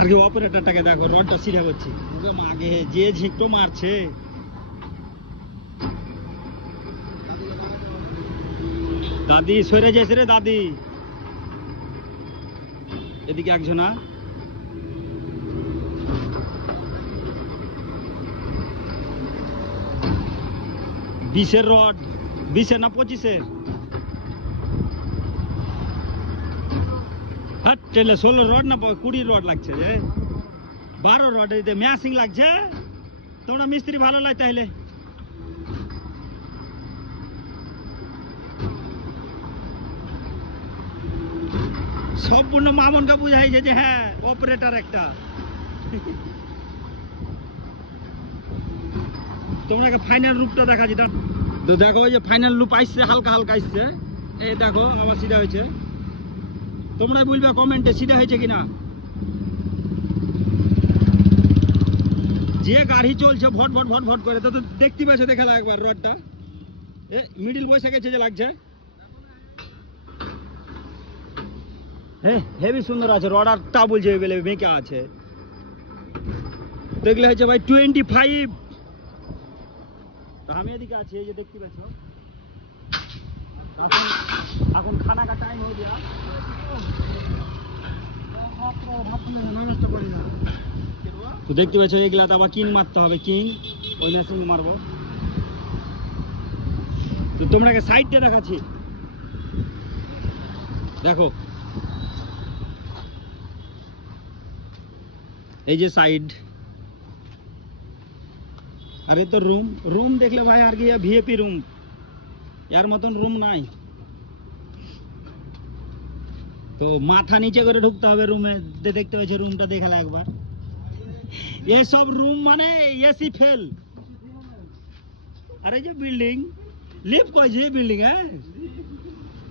আগে অপারেটরটাকে দেখো রডটা সিধা করছে আগে যে ঝিকটো মারছে। দাদি সরে যাইছে রে দাদি। এদিকে একজনা বিশের রড, 20 না 25? হ্যাঁ 16 রড না 20 রড লাগছে, 12 রড ম্যাসিং লাগছে। তোমরা মিস্ত্রি ভালো লাগে তাহলে। সম্পূর্ণ মামনকে বুঝাইছে যে হ্যাঁ অপারেটর একটা। তোমাকে ফাইনাল রূপটা দেখাচ্ছি। তো দেখো ওই যে ফাইনাল রূপ আসছে, হালকা হালকা আসছে। এই দেখো আমার সিধা হয়েছে। তোমরা বলবে কমেন্টে সিধা হয়েছে কিনা। যে গাড়ি চলছে ভট ভট ভট ভট করে, তো দেখতে পাচ্ছ, দেখে দাও একবার রডটা মিডিল বসে গেছে যে লাগছে। হ্যাঁ হেভি সুন্দর আছে রড। আর তা বলছে বেলে বেঁকে আছে। দেখলে হয়েছে ভাই 25। আমি এদিকে আছি, এই যে দেখতে পাচ্ছ। এখন খানা কা টাইম হয়ে গেল। তো দেখতে পাচ্ছ এইগুলা তো আবার কিং মারতে হবে, কিং ওই মেশিন মারবো। তো তোমরাকে সাইডটা দেখাচ্ছি, দেখো এই যে সাইড। আরে তো রুম রুম দেখলে ভাই আর কি ভিআইপি রুম, यार মতন রুম নাই। তো মাথা নিচে করে ঢুকতে হবে রুমে। দেখতে পাচ্ছ রুমটা দেখালে একবার। এসব রুম মানে এসি ফেল। আরে যে বিল্ডিং লিফট কই, যে বিল্ডিং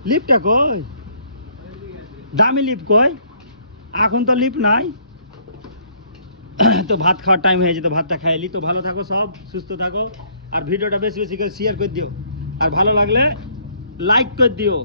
লিফটটা কই, দামি লিফট কই, এখন তো লিফট নাই। তো ভাত খাওয়ার টাইম হয়েছে, তো ভাতটা খাইলি। তো ভালো থাকো, সব সুস্থ থাকো। আর ভিডিওটা বেশি বেশি করে শেয়ার করে দিও। আর ভালো লাগলে লাইক করে দিও।